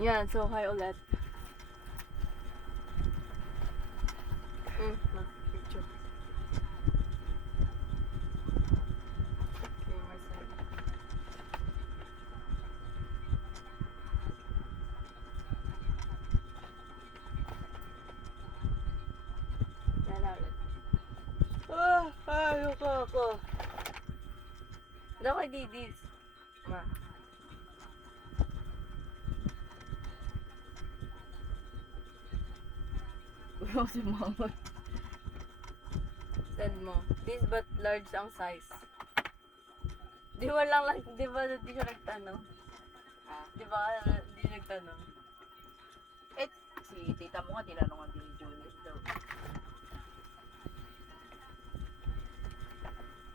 Yan, so hi ulit. Picture. Okay, Marcel. Yan na ulit. Ayoko ako. Daw kay Didis. Ma. Uy, si mama. Send mo. This but large ang size. Di ba di ba di siya nagtanong? Di ba di nagtanong? Eh, si tita mo nga, tinanungan din ni Juliet daw.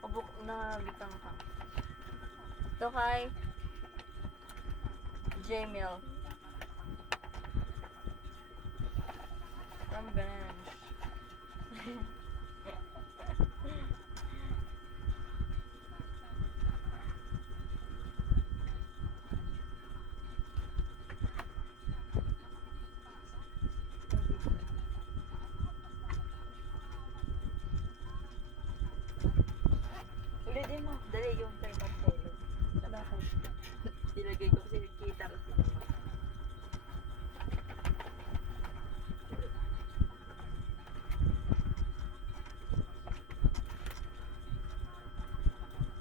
Kabuk na bitang ka. Ito kay Jamil. From bench. Ulitin mo, dali yung kay Marcelo. Bakit? Nilagay ko kasi nakita ko sila.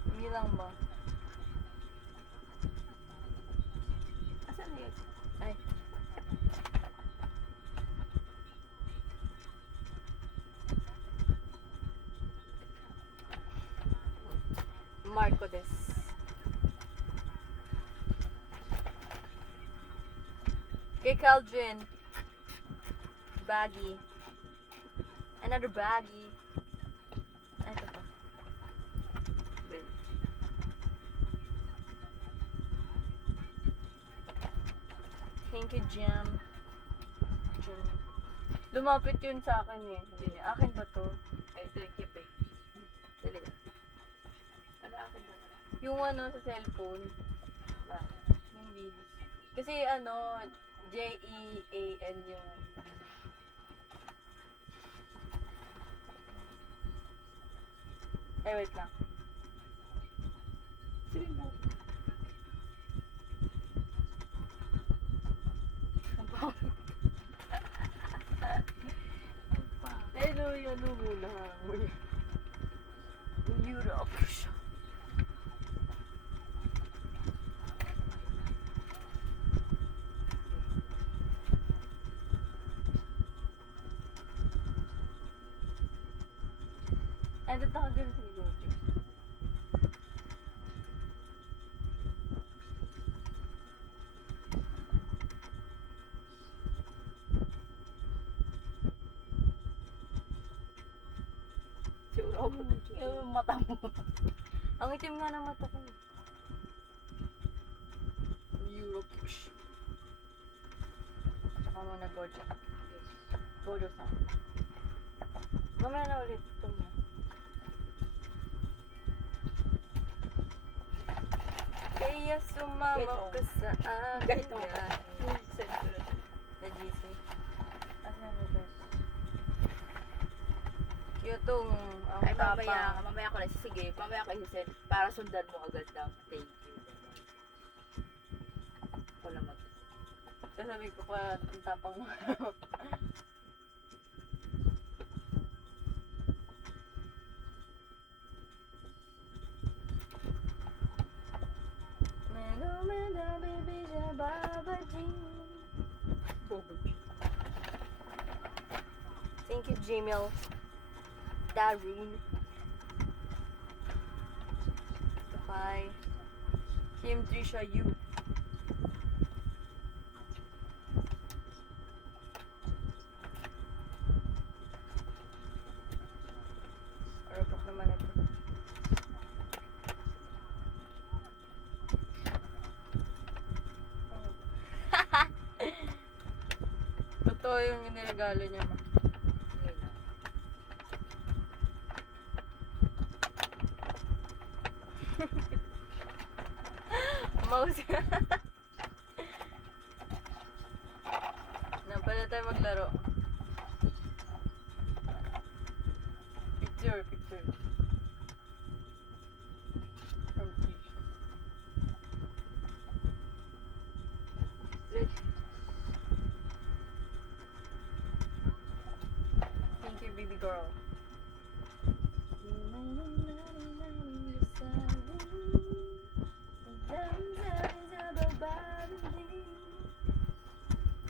Hindi lang ba? Asan na yun? Ay. Marco des. Kay Calvin. Baggy. Another baggy. Ay, ito pa. Ben. Thank you, Jam. Jam. Lumapit yun sa akin eh. Hindi niya. Akin ba to? Ay, ito yung kip eh. Dali. Ano akin ba? Yung ano sa cellphone. Ba? Yung videos. Kasi ano, Jean yung... Eh, wait lang. Sige mo. Hello, ano muna. Europe. Ay, tatagal si Jojo. Siguro ako na Yung mata mo. Ang itim nga ng mata ko. Europe. Tsaka muna Gojo. Gojo sa. Mamaya na ulit ito mo. Kaya sumama ka sa akin. Ganito. Send ko na. Na GC. Asan na ba? Cute ang Ay, tapang. mamaya ko na. Sige, mamaya ko i-send. Para sundan mo agad lang. Thank you. Ako lang mag- Sasabi ko pa ang tapang mo. Meda baby ja baba Thank you, Jamil. Darun. Bye. Kim Trisha you. Arapak naman ito. Totoo yung iniregalo niya, ma. Ngayon na. Mouse. na tayo maglaro. Picture. From Keisha. Thank you, baby girl.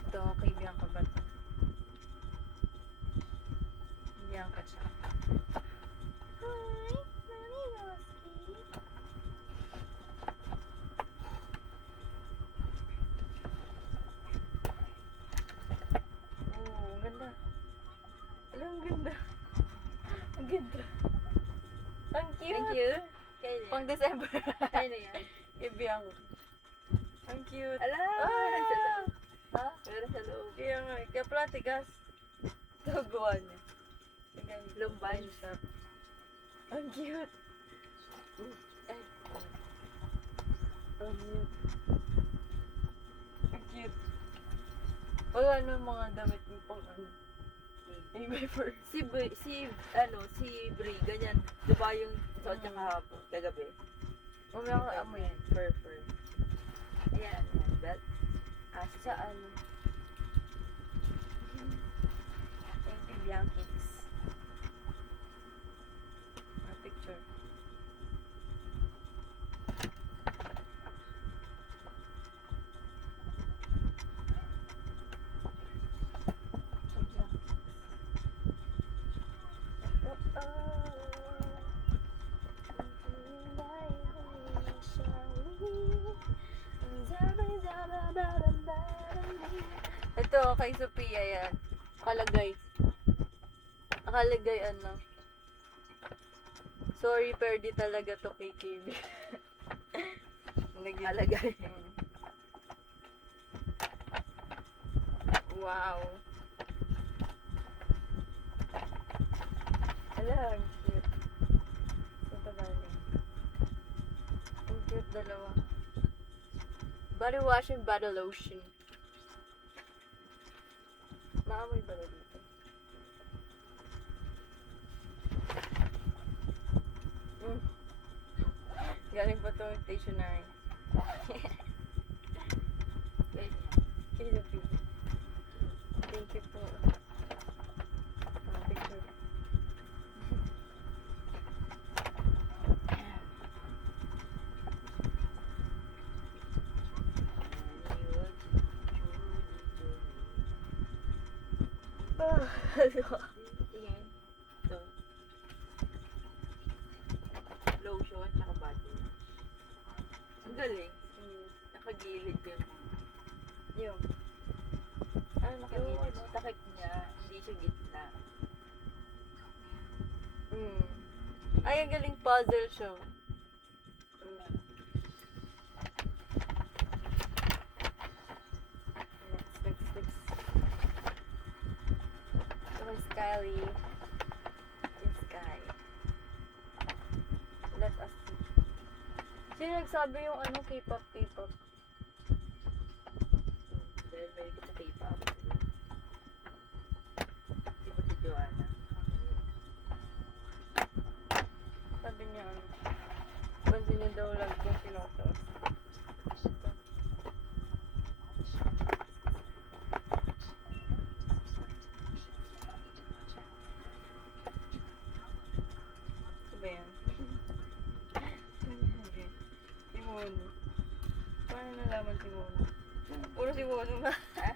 Ito, kay Bianca ba ito? Bianca siya. Hi, Nani Roski. Oh, ang ganda. Alam, ang ganda. Ang ganda. Ang cute. Thank you. Kaya Pang December. Kaya na yan. Kay Bianca. Ang cute. Ala! Ah! Ha? Meron sa loob. Kaya nga, kaya pala tigas. Ito, gawa niya. Tingnan niyo. Lumbay. Ang sarap. Ang cute. Ay. Ang cute. Ang cute. Wala na mga damit mo pang ano. Ay, may fur. Si Bri, ganyan. Diba yung suot niya kahapon, kagabi? Mamaya ka amoy. Fur. Ayan, belt. Sa ano? Thank you, Bianquix. Picture. Ito, kay Sophia yan. Nakalagay ano. Sorry, pero di talaga to kay KB. Nakalagay. Wow. Ala, ang cute. Ito galing. Ang cute dalawa. Body wash and body lotion. Maamoy ba na dito? Galing pa itong stationery. Kay Sophie. Thank you po. Picture. Tingin. Ito. Lotion, tsaka body wash. Ang galing. Nakagilid yun. Yung. Ano Yung nakagilid? takip niya, hindi siya gitna. Ay, ang galing puzzle siya. Next. Ito kay Skyly. Yung Sky. Let us see. Sino nagsabi yung ano, K-pop? Dahil may kita K-pop. Di ba si Joanna? Sabi niya ano. Pansin niya daw lang kung sinutos. Ito ba yan? Si Mono. Paano nalaman si Mono? Puro si Mono nga. Ha?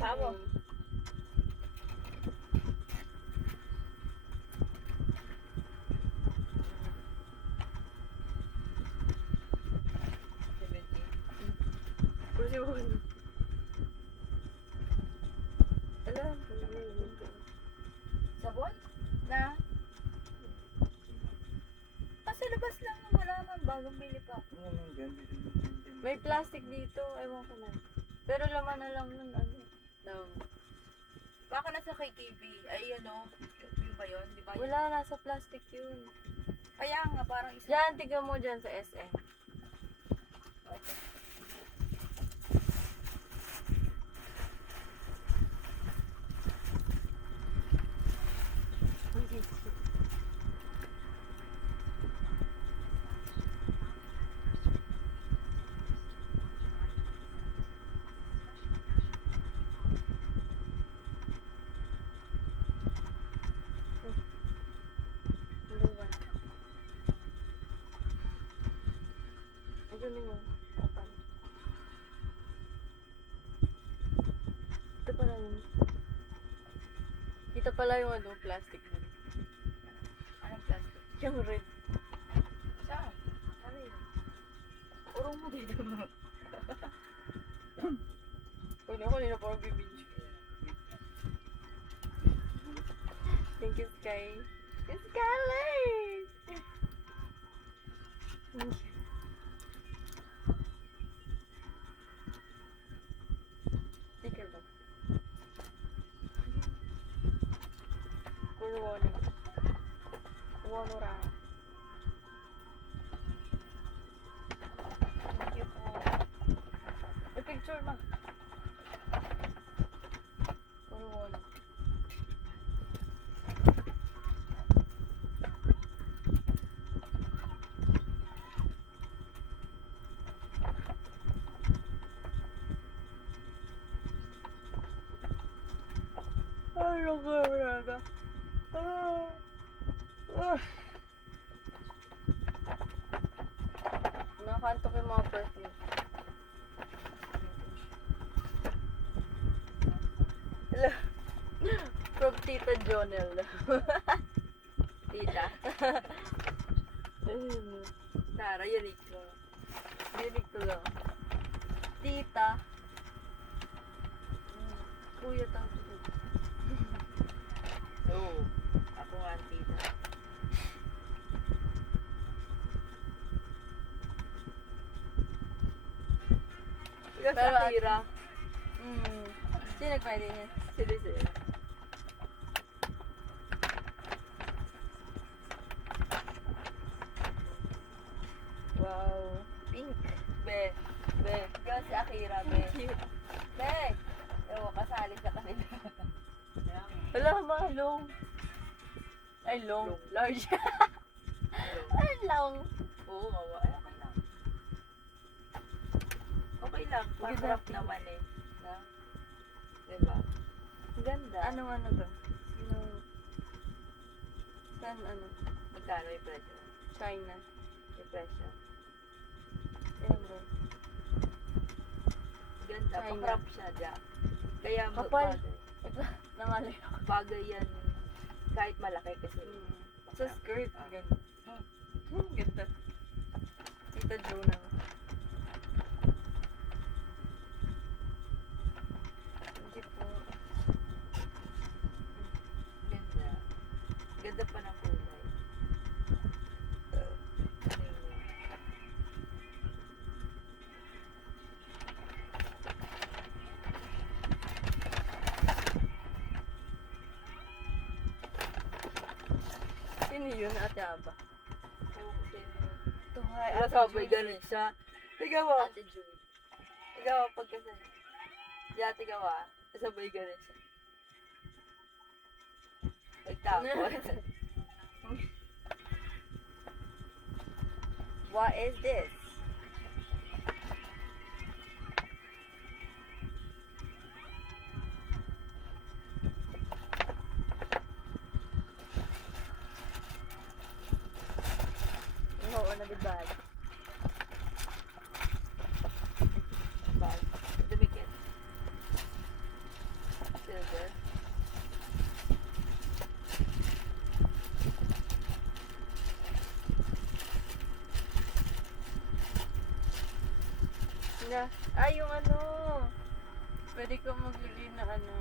Tama. Puro si Mono. Alam. Sabon? Na? Sa labas lang, wala naman. Bagong bili pa. May plastic dito. Ewan ko na. Pero laman na lang nun. Ano? No. Baka nasa kay KB. Ay, ano? Yung ba yun? Di ba yun? Wala, nasa plastic yun. Kaya nga, parang isa. Diyan, tignan mo dyan sa SM. pala yung ano, plastic din. Anong plastic? Yung red. Saan? Ano yun? Urong mo dito. Kung ako, nila parang bibidyo. Thank you, Sky. Skylight! Sticker ba? Kurwano. Kurwano ra. Thank you po. May picture na. Kurwano. Ay, naku. Nakakantok yung mga perfume. Hello. From Tita Jonel. Tita. Tara, Uniqlo. Uniqlo. Tita. Kuya tawag dito. Oo. Ako nga ang tita. Ikaw Pero sa Akira. Sino nagpwede niya? Sila. Wow. Pink. Be. Ikaw si Akira, be. Cute. Be. Ewan, kasali sa kanila. Wala, malong. Ay, long. Long. Large. Ay, long. Oo, mawa. Ay, okay lang. Okay lang. Good Pang-rap natin. naman eh. Na? Diba? Ang ganda. Anong ano to? Sinong... Saan ano? Magkano yung presyo? China. Yung presyo? Siyempre. Ganda. China. Pang-rap siya, Jack. Kaya Kapal. bagay. Ito, nangalay ako. Bagay yan. Kahit malaki kasi. Sa skirt. Ah. Ganda. Ganda. Tita Jonah. Thank you po. Ganda. Ganda pa ng kulay. Ano yun? Sino yun, Ate Aba? Ewan ko sa'yo yun. Ito nga, Wala sabay ganun siya. Tiga mo. Ate Julie. Tiga mo pagkasal. Yeah, tiga mo ah. Sabay ganun siya. Pagtapos. What is this? No, ano the bag? Bag. Dumikit. Silver. Na, yung ano. Pwede ko maglagay na ano.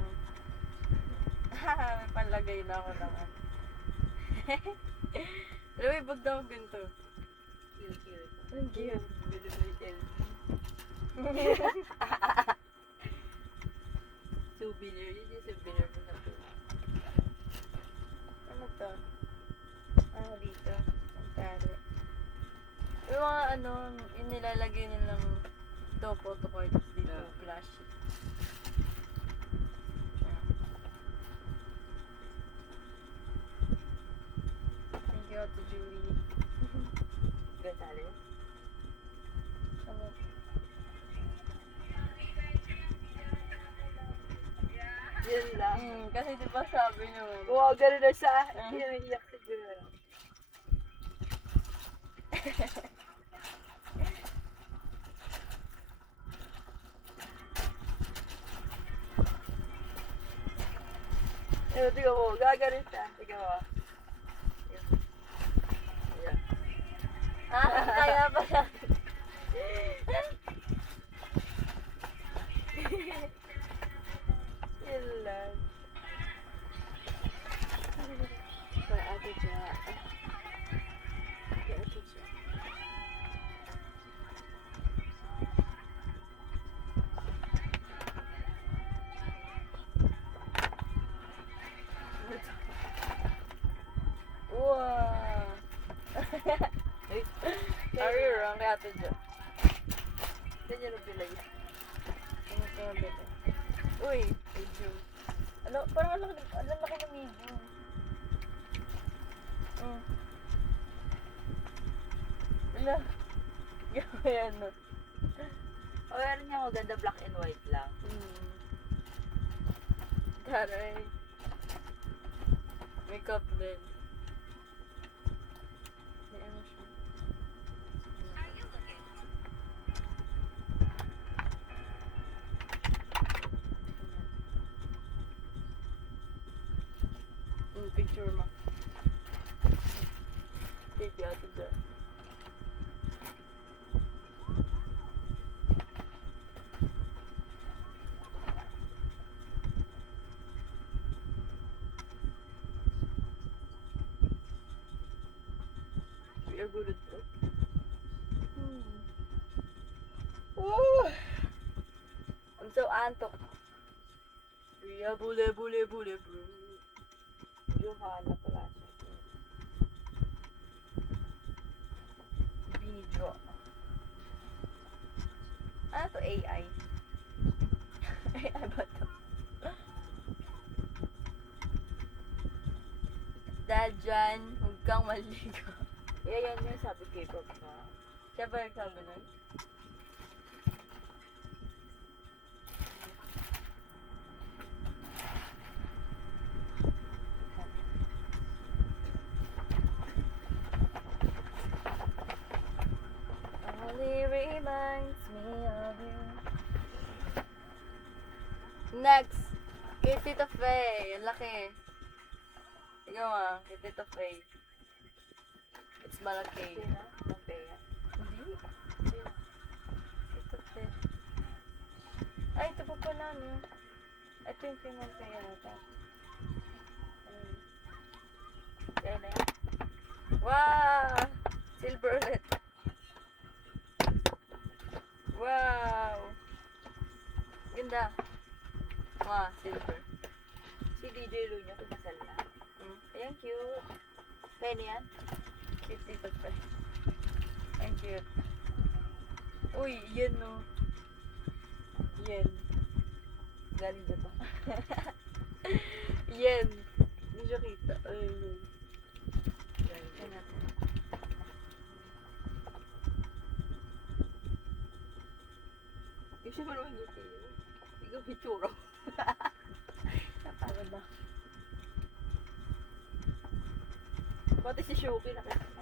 May panlagay na ako ng ano. Alam mo, ibag daw ganito. Cute. Ang cute. Pwede mo i-tell. Souvenir. Yun yung souvenir mo na po. Ano to? Ano dito? Ang tali. Yung mga ano, inilalagay nilang ito, photo cards dito. Yeah. Flash. Thank you, Ate Julie. Gonzales. Ano? Yun lang. Kasi di ba sabi niyo, Oo, ganun na siya. Iyak siguro. Ayun, tingnan mo. Gagarin siya. Tingnan mo. Ayan. Kaya pala. Yun lang. Kaya ate siya. Kaya ate siya. Wow. Ay, Are you wrong? Kaya ate siya. ganyan ang bilay. Ano sabi ko? Uy, medium. Ano, parang ang laki ng medium. Wala. Gawin no. O, meron niya maganda black and white lang. Taray. Makeup din. May ano siya. Picture mo. Take out of that. We are good at that. Woo! I'm so antok. We are bule. Johanna pala siya. Video. Ano to? AI? AI ba to? Dahil dyan, huwag kang maligo. Yan yung sabi kay Bob na. Siya ba nagsabi nun? Only reminds me of you. Next, kay Tita Faye. Ang laki. Ikaw nga, kay Tita Faye. It's malaki. Sino? Ang Bea. Hindi. Tita Faye. Ay, ito pa pala, no? Ito yung kay Ma'am Faye yata. Kaya na yan. Wow! Silver ulit. Wow! Ganda. Wow, silver. Si DJ Lu niya, pinasal na. Ayan, cute. Kaya na yan. Cute dito pa. Ang cute. Uy, yan no. Yan. Galing dito. Yan. Hindi siya kita. Ayun yun. Galing Yan dito. natin. Yung siya parang hindi tayo. Ikaw pitsuro. Napagod na. Pati si Shuki nakita.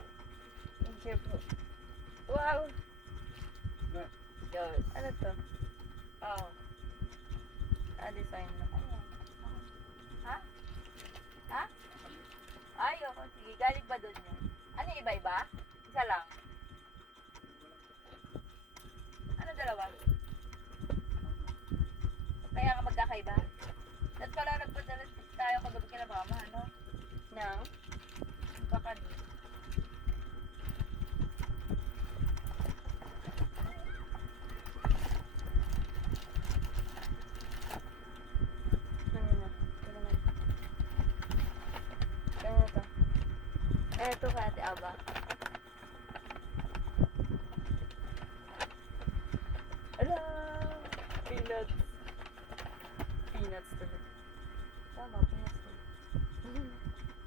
Ang cute po. Wow! Yes. Ano to? Oh. Design na. Ha? Ha? Ay, ako. Sige, galing ba doon yun? Ano yung iba-iba? Isa lang. Ano dalawa? Kaya ka magkakaiba? Dahil pala nagpadala tayo kagabi kila mama, ano? Nang? Baka Ano na? Ano na? Ano to? Eto ka, Ate Aba. Ala! Peanuts. Peanuts to. Tama, peanuts to.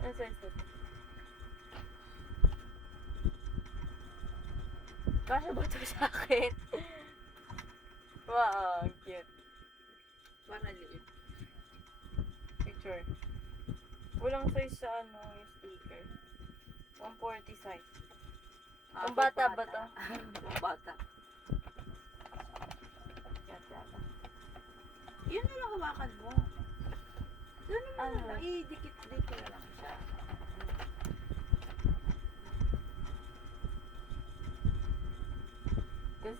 Ano size to? Kasya ba ito sa akin? Wow, ang cute. parang liit. Picture. Walang size sa ano, yung sticker. 140 size. Ang bata ba to? Ang bata. Yun na lang hawakan mo. Doon naman Ano? Idikit-dikit na lang siya.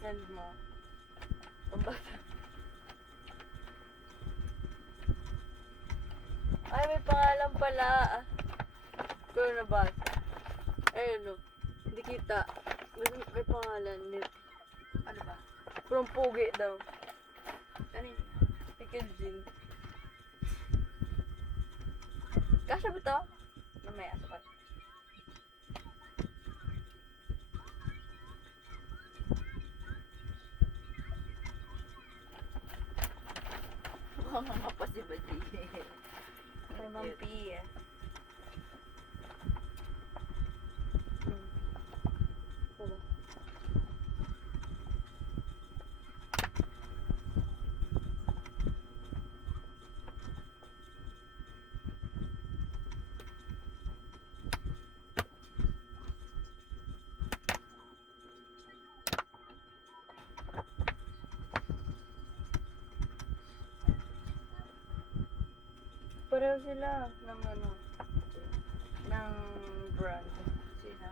Send mo. Ang bata. Ay, may pangalan pala. Ikaw na basa. Ayun, no. Hindi kita. May pangalan. Ano ba? From Pugi daw. Kanin. Pickle Gin. Kasha ba to? Mamaya, sapat. Mukhang mga pa si Badi. May mampi eh. Wala. Pareho sila ng ano, ng brand. Sino?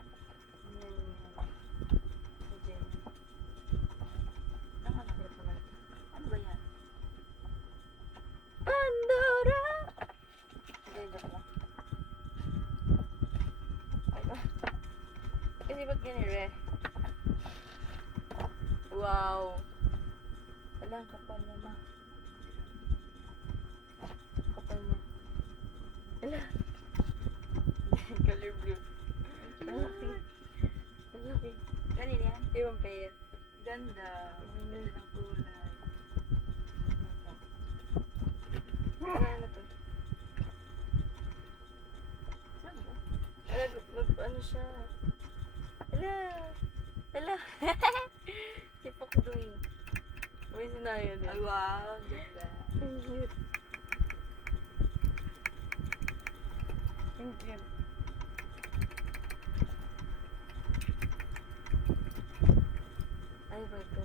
Si Jenny. Nakakalap pala. Ano ba yan? Pandora! Hindi, joke lang. Ay ba? Kasi ba't ganire? Wow! Wala, ang kapal niya ma. Kapal niya. Wala. Color blue. Ang laki. Ang laki. Kanin yan? Ibang pair. Ganda. Ganda ng kulay. Ano to? Saan ba? Ano siya? Hala! Hala! Si Pokdoy. May sinayo din. Ay, wow. Ganda. Ang cute. Ang cute. Ay, bago.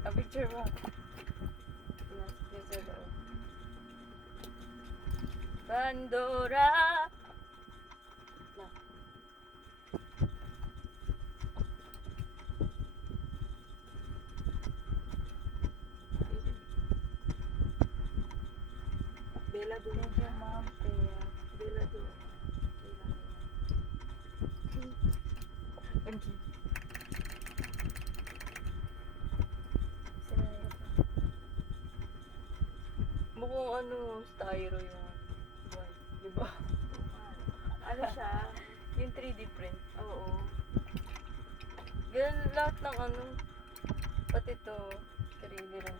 A picture mo. Nasa sa loob. Pandora! Na. Bella doon. Thank you, mom. Kaya. Bella doon. Ang cute. Sinayo ko. Mukhang ano, styro yung white. Diba? Ano siya? Yung 3D print. Oo. Ganun lahat ng ano. Pati to, 3D rin.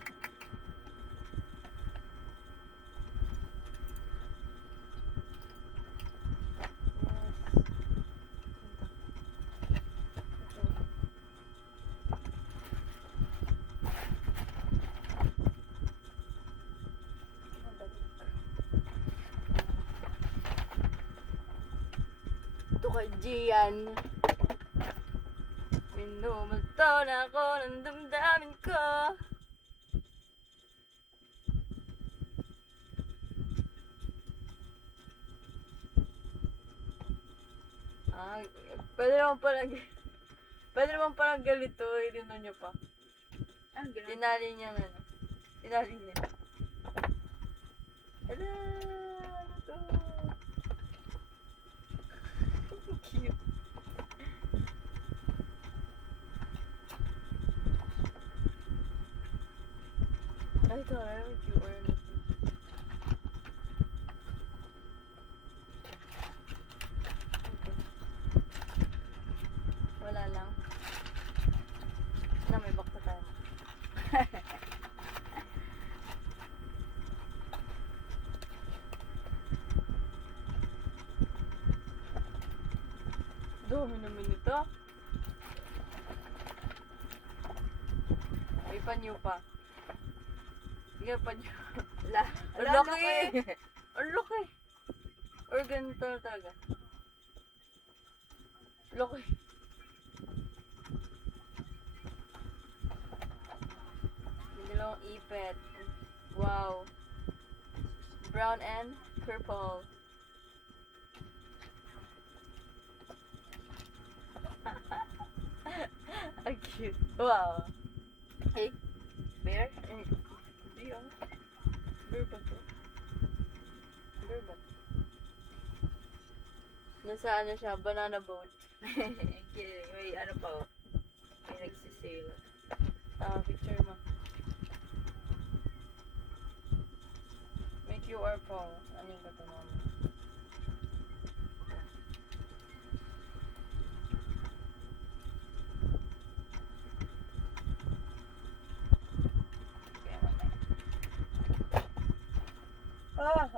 Ito kay Gian. Minumulto na ako ng damdamin ko. Ah, pwede naman pala ganito, ilino nyo pa. Ang ganda. Tinali niya ano. Tinali niya. Hala! Ano to? Cute. Ay, ito na yung QR na to. Wala lang. Na, may box na tayo. Dami naman ito. May panyo pa. Sige, panyo. Ang laki! Ang laki! Or ganito talaga. Laki. May dalawang ipet. Wow. brown and purple. Ang cute. Wow. Hey, bear? Hindi ah. Bear ba to? Bear ba to? Nasa ano siya, banana boat. Kidding. May ano pa oh. May nagsisale. Picture mo. May QR po. Ano yung bato mo? Kaya mamaya. Ah.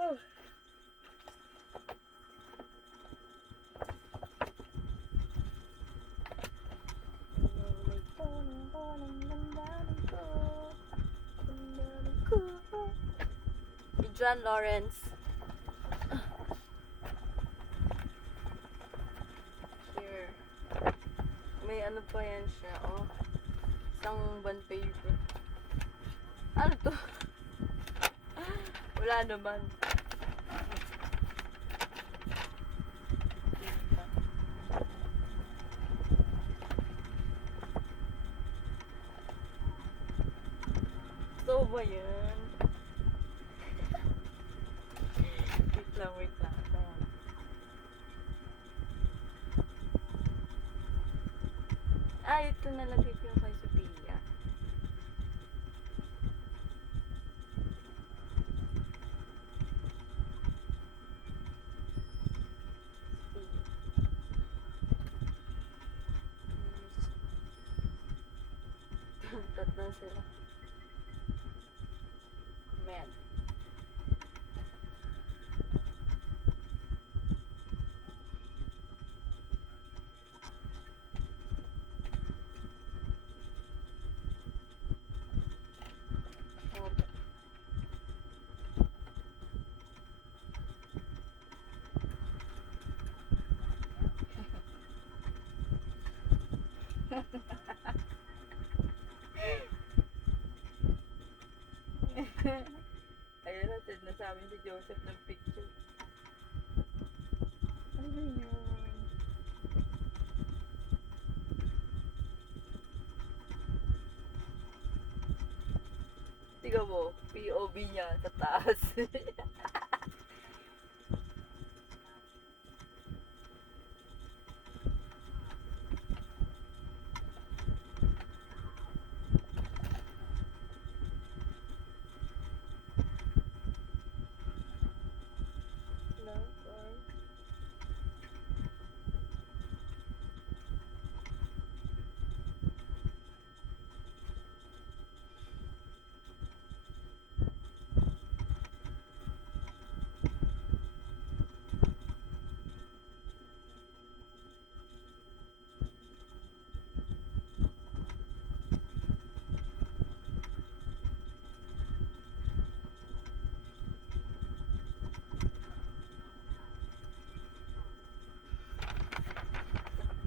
Oh. John Lawrence. Here. May ano pa yan siya, oh. Isang bond paper. Ano to? Wala naman. So ba yan? Wait lang. Ito nalagay ko yung kay Sophia. Tatlo sila. Man. Ayun na, send na sa amin si Joseph ng picture. Ano yun? Tingnan mo, POV niya sa taas.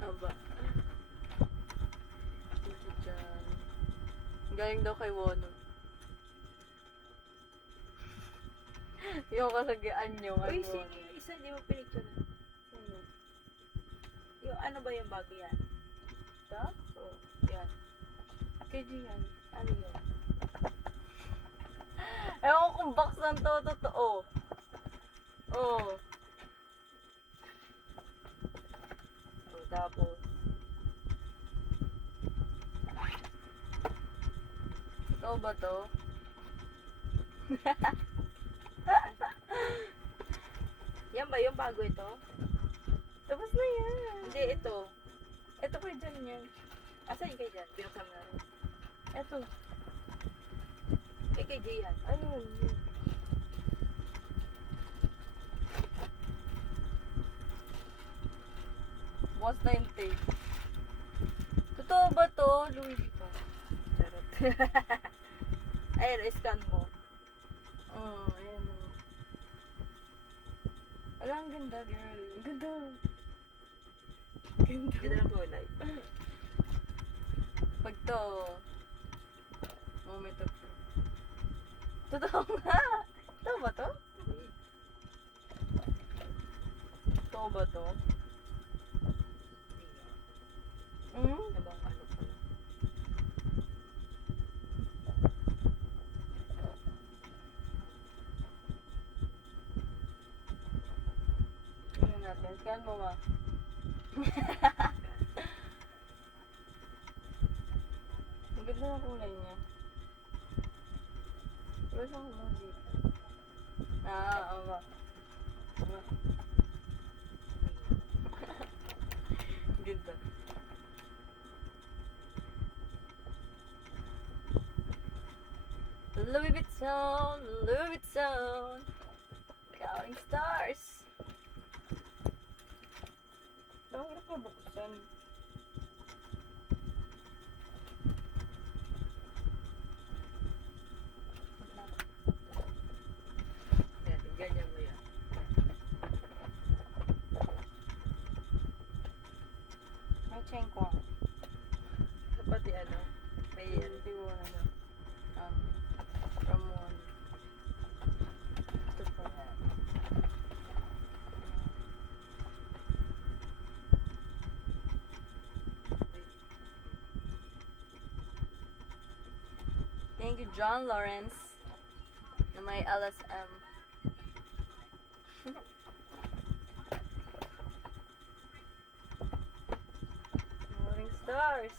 Aba. Ito dyan. Galing daw kay Wono. Yung kasagaan nyo kay Uy, Wono. sige, isa di mo pinicture na. Sino? Yung ano ba yung bago yan? Ito? Oh, yan. Kay Gian. Ano yun? Ewan ko kung box lang to, totoo. Oo. Oh, tapos, Totoo ba to? yan ba yung bago ito? Tapos na yan. Hindi, ito. Ito kay Gian yan. Asan yung kay Jan? Binuksan mo na rin. Ito. Eh, kay Gian. Ayun. Boss 90. Totoo ba to? Louis Vuitton. Charot. Ayun, scan mo. Ayan o. Wala, ang ganda, girl. Ang ganda. Ganda. Ganda ng kulay. Pag to, moment of truth. Totoo nga. Totoo ba to? Totoo ba to? Hmm? Ibang ano pala. Tingnan natin. Scan mo ma. Ang ganda ng kulay niya. Wala siyang ano dito. Oo nga. Ganda. Louis Vuitton, Louis Vuitton. Counting stars. Ang hirap na buksan. Ganyan mo yan. May chain ko. Pati ano, may Hindi ko na na. From one. Ito pa. Thank you, John Lawrence. Na may LSM. Morning stars.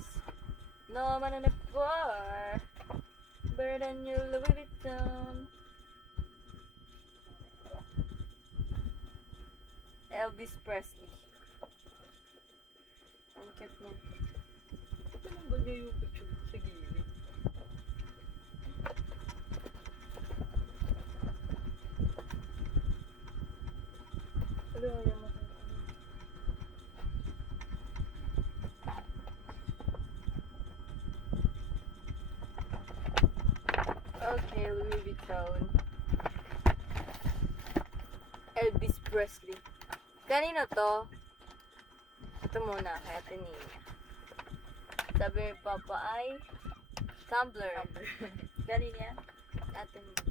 No man on the floor. Better than you, Louis Vuitton. Elvis Presley. Ang cute niya. Ito lang ba niya yung picture sa gilid? Ano yan mo? Okay, Louis Vuitton. Elvis Presley. Kanino to? Ito muna, kay Ate Nina. Sabi ni Papa ay Tumblr. Galing yan? Ate Nina.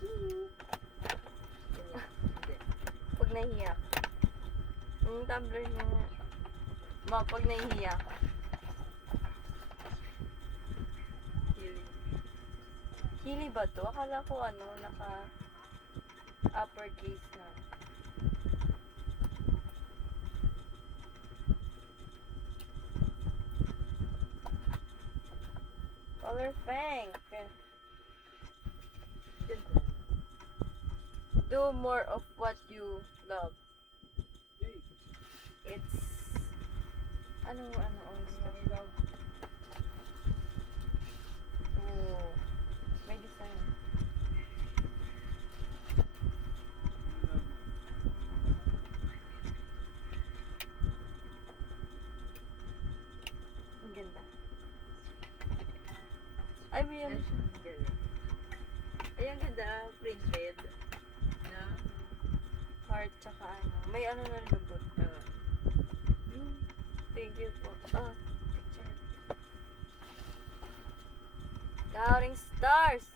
Hindi. Pag nahiya. Yung Tumblr niya nga. Ma, pag nahiya. Healing. Hili ba to? Akala ko ano, naka uppercase na. Color Fang. Ganda. Do more of what you love. It's ano love. Oh, may design. Ang ganda. Ay, may ano siya. Galing. Ay, ang ganda. Printed. Na? Heart tsaka ano. May ano na rin lubot. Thank you po. Picture. Counting stars.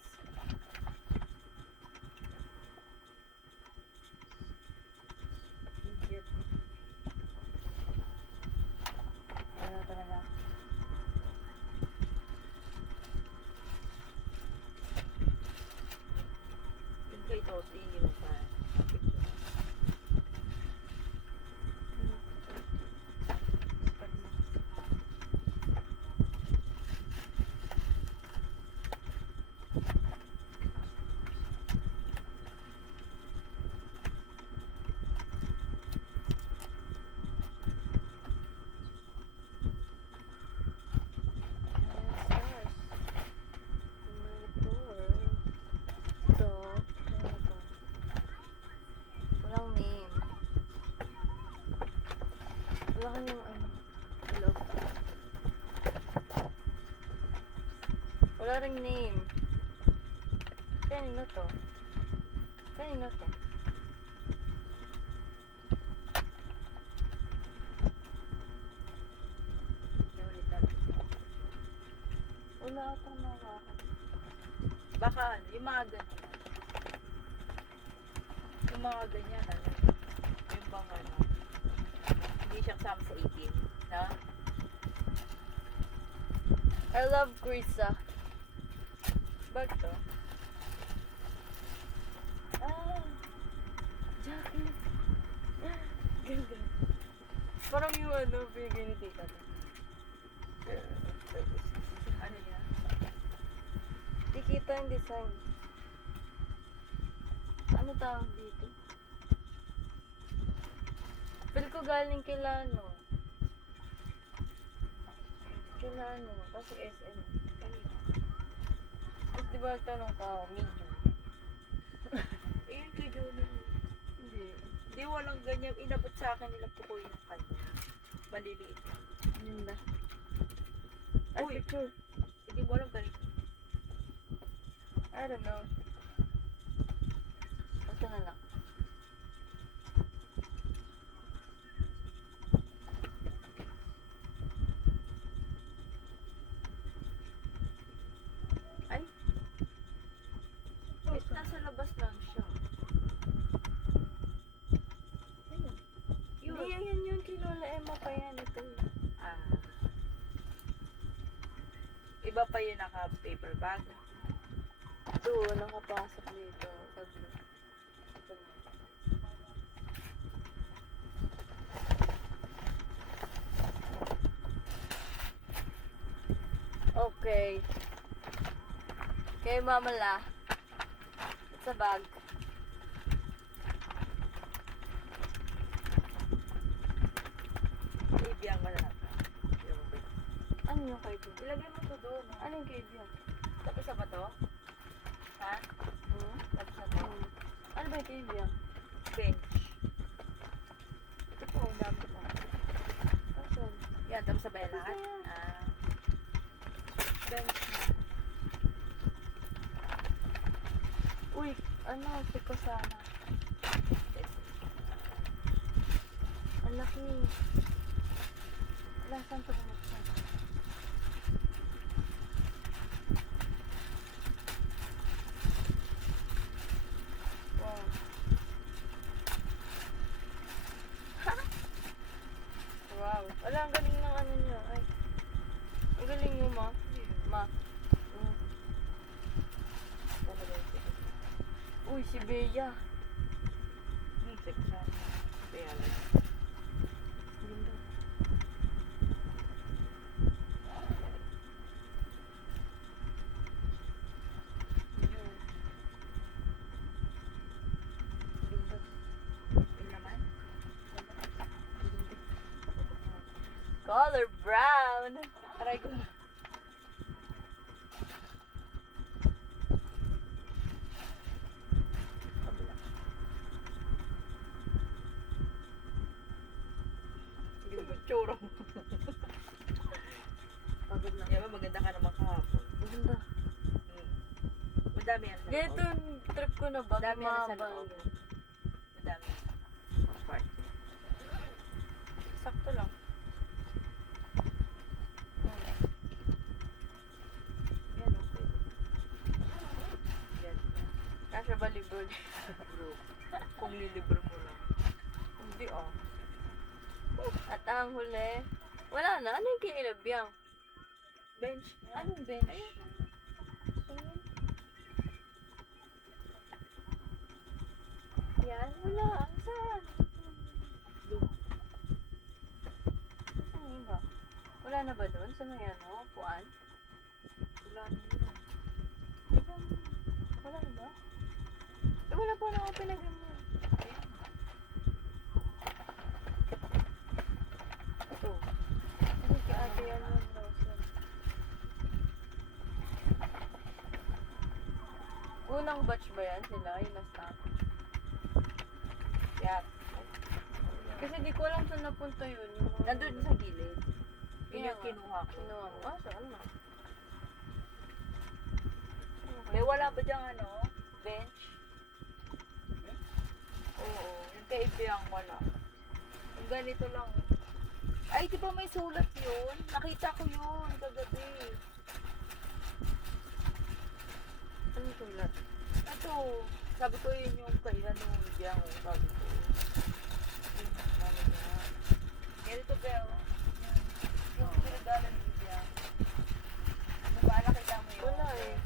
Ang cute. Ano talaga? Yung kay Toti, yung pa. Picture. Walang name. Wala kanyang ano. Love. Wala ring name. Kanino to? Kanino to? Naulit natin. Wala wala akong nawakan. Baka ano, yung mga ganyan. Yung mga ganyan, ano. Yung bang ano. Hindi siya kasama sa 18. Ha? I love Krisa. Bag to? Ah! Jackie! Ganda. Parang yung ano, binigay ni tita. Ano yan? Di kita yung design. Ano tawag dito? Feel ko galing kila ano. Kila ano, kasi SM. Kanina. Tapos di ba tanong ka, medium? Eh, yun kay Johnny. Hindi. Hindi, walang ganyan. Inabot sa akin nila po ko yung kanya. Maliliit. Yun ba? Ay, Uy. picture. Hindi mo alam ganito. I don't know. Ito na lang. Ay! Eh, nasa labas lang siya. Ayun. Yun. Hindi, yan yun. Kay Lola Emma pa yan. Ito. Ah. Iba pa yung naka-paper bag. Ito, nakapasok dito. Sa blue. Ito na. Okay. Kay Mama La. It's a bag. Ibiyang ka na natin. Ano yung kay Bian? Ilagay mo to doon. Ano yung kay Bian? Tapos sa ba to? Ha? Hmm? Tapos na to? Ano ba yung kay Bian? Bench. Ito po, ang dami mo. Asan? Yan, tapos sabay lahat. Tapos na yan. Ah. Bench. Uy, ano? Siko sana. Ang laki. Wala, saan ito bumuksan? Wow. Wow. Wala, ang galing ng ano niya. Ay. Ang galing mo, ma. Ma. Mm. Uy, si Bea. Section. Kaya lang. Ganda. Yun. Ganda. Yun naman. Color brown. Aray ko. Kabila. Sige ba, tsura mo. Pagod na. Yan ba, maganda ka naman kahapon. Ganda. Madami yan sa Ganito loob. yung trip ko na ba? Madami yan sa Mahaba. loob. Madami. Part. Sakto lang. Yan, okay. Yan. Kasya ba libro? Bro. Kung lilibro mo lang. Hindi oh. At ang huli, wala na. Ano yung kinilabiyang? Bench. Anong bench? Ayun. Yan, wala. Saan? Doon. Saan yun ba? Wala na ba doon? Saan na yan? Oh, puan? Wala na yun. Di ba? Wala na ba? Eh, wala pa na ako pinagano. Ayun. Ito. Kasi kay ate yan yung Lawson. Unang batch ba yan sila? Yung na-stop? Yan. Kasi di ko alam saan napunta yun. Yung mga- Nandun sa gilid. Yun Kaya yung nga. kinuha ko. Kinuha mo? Ah, saan na? May wala ba diyang ano? Bench? Oo. Yung kaibiyang wala. Yung ganito lang. Ay, di ba may sulat yun? Nakita ko yun kagabi. Ano sulat? Ito, sabi ko yun yung kay ano, biyang, sabi ko. Yun, ano niya. Ganito ba yun? Yung pinagalan ni biyang. Ano ba, nakita mo yun? Wala eh.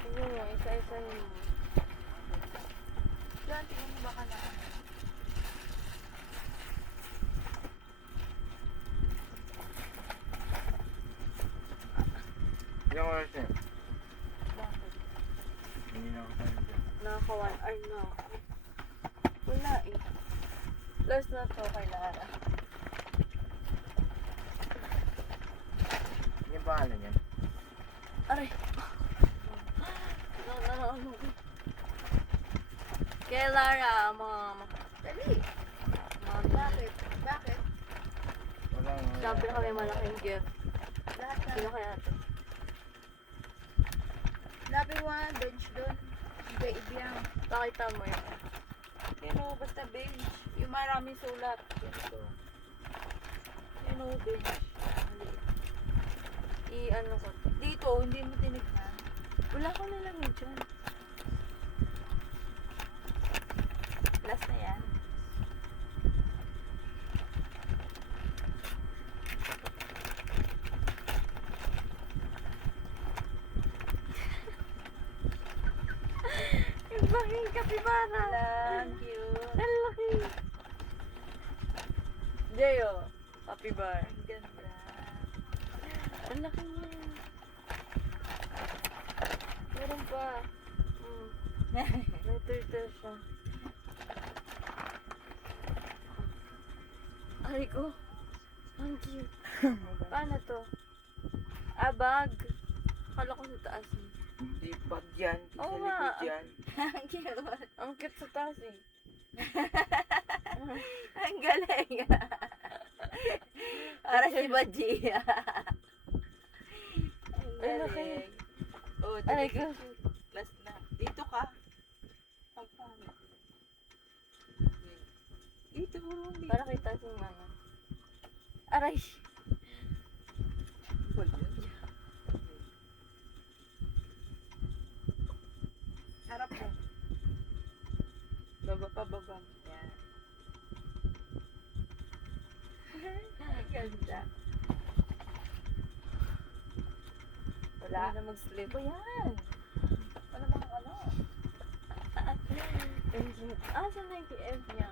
Tingnan mo, isa-isa yun. Diyan, tingnan mo baka na ano. Ilang oras na? Bakit? Hindi na ako tayo dyan. Naka 1 hour na ako. Wala eh. Last na to kay Lara. Yung pangalan niyan? Aray! Ano? Kay Lara, mom. Dali. Mom. Bakit? Bakit? Wala nga. Sabi na kami malaking gift. Lahat na. Sino kaya ito? Labi mo nga, bench doon. Hindi, ibiyang. Nakita mo yun. Pero basta bench. Yung maraming sulat. Ganito. Yan o, bench. Maliit. I-ano ko. Dito, hindi mo tinignan. Wala ko nilagay dyan. Last na yan. Yung baking kapibara. Lang, cute. Ang laki. Jeyo. Happy bar. Ang ganda. Ang laki niya. Meron pa. May turtle siya. Ay ko. Ang cute. Paano to? Ah, bag. Akala ko sa taas eh. Hindi pag yan. Oo Sa nga. likod yan. Ang cute. Ang cute sa taas eh. Ang galing. Para si Baji. Ang Ay, laki. galing. Oh, Aray dito. ko. Last na. Dito ka. Ang pangit. Dito. Dito. Para kay taas yung mga. Aray. Harap mo. Baba pa, baba. Yan. Ang ganda. Wala. Wala na mag-sleep. Ba yan? Wala mga ano. Ang cute. Ah, sa Nike F niya.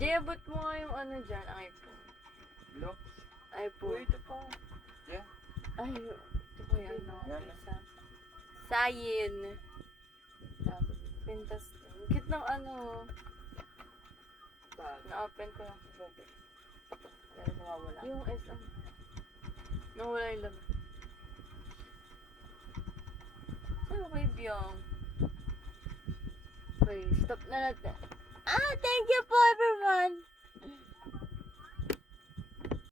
Jay, abot mo nga yung ano dyan, iPhone. Look. iPhone. Ito pa. Yeah. Ay, ito ko yan. No? Yan. Isa. Sayin. Pintas. Ang cute ng ano. Na-open ko lang. Pero nawawala. Yung SM. Nawala yung laman. Saan kay Byong? Okay, stop na natin. Ah, thank you for